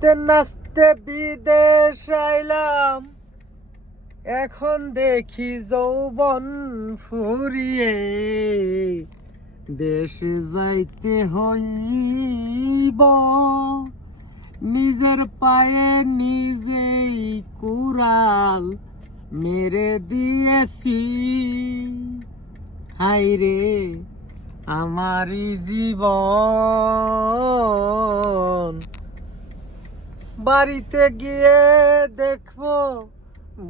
নাচতে নাচতে বিদেশ আইলাম। এখন দেখি যৌবন ফুরিয়ে। দেশ যাইতে হইব। নিজের পায়ে নিজেই কুড়াল মেরে দিয়েছি। হাইরে আমারই জীবন। বাড়িতে গিয়ে দেখব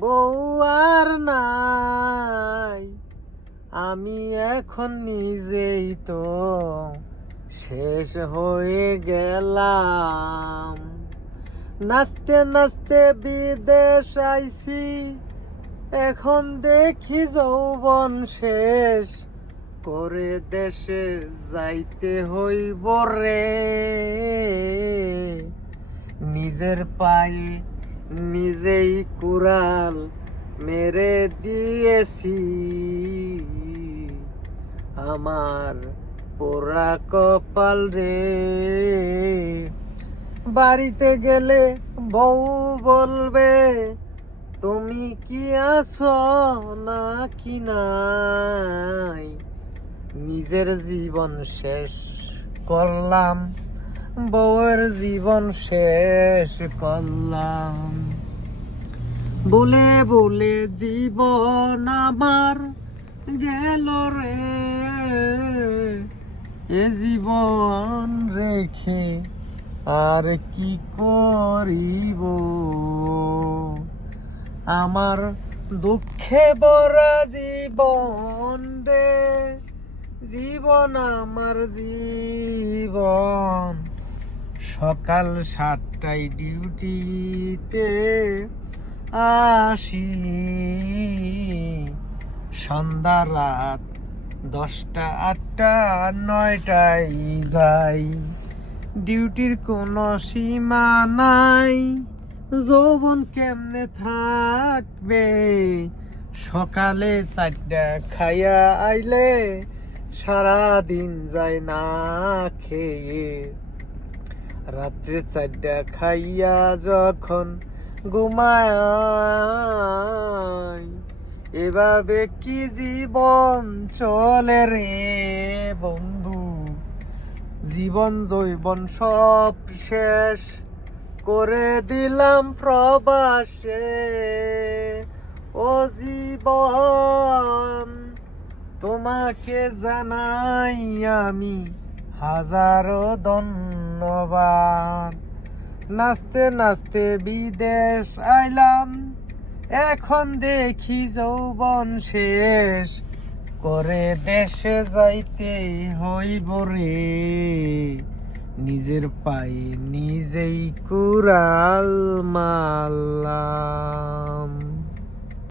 বউ আর নাই। আমি এখন নিজেই তো শেষ হয়ে গেলাম। নাচতে নাচতে বিদেশ আইছি, এখন দেখি যৌবন শেষ। করে দেশে যাইতে হইব রে। নিজের পায়ে নিজেই কুড়াল মেরে দিয়েছি। আমার পোড়া কপাল রে। বাড়িতে গেলে বউ বলবে, তুমি কি আছো না কি নাই? নিজের জীবন শেষ করলাম। বউয়ের জীবন শেষ করলাম। বলে বলে জীবন আমার গেল রে। এ জীবন রেখে আর কি করিব? আমার দুঃখে ভরা জীবন রে, জীবন আমার জীবন। সকাল সাতটায় ডিউটিতে আসি। সন্ধ্যা রাত দশটা, আটটা, নয়টায় যাই। ডিউটির কোনো সীমা নাই, যৌবন কেমনে থাকবে? সকালে চারটা খাইয়া আইলে সারা দিন যায় না খেয়ে। রাত্রে চারটা খাইয়া যখন ঘুমায় এভাবে কি জীবন চলে রে বন্ধু? জীবন জৈবন সব শেষ করে দিলাম প্রবাসে। ও জীবন, তোমাকে জানাই আমি হাজারো ধন্যবাদ। নাচতে নাচতে বিদেশ আইলাম। এখন দেখি যৌবন শেষ। করে দেশে যাইতে হইব রে। নিজের পায়ে নিজেই কুরাল মারলাম।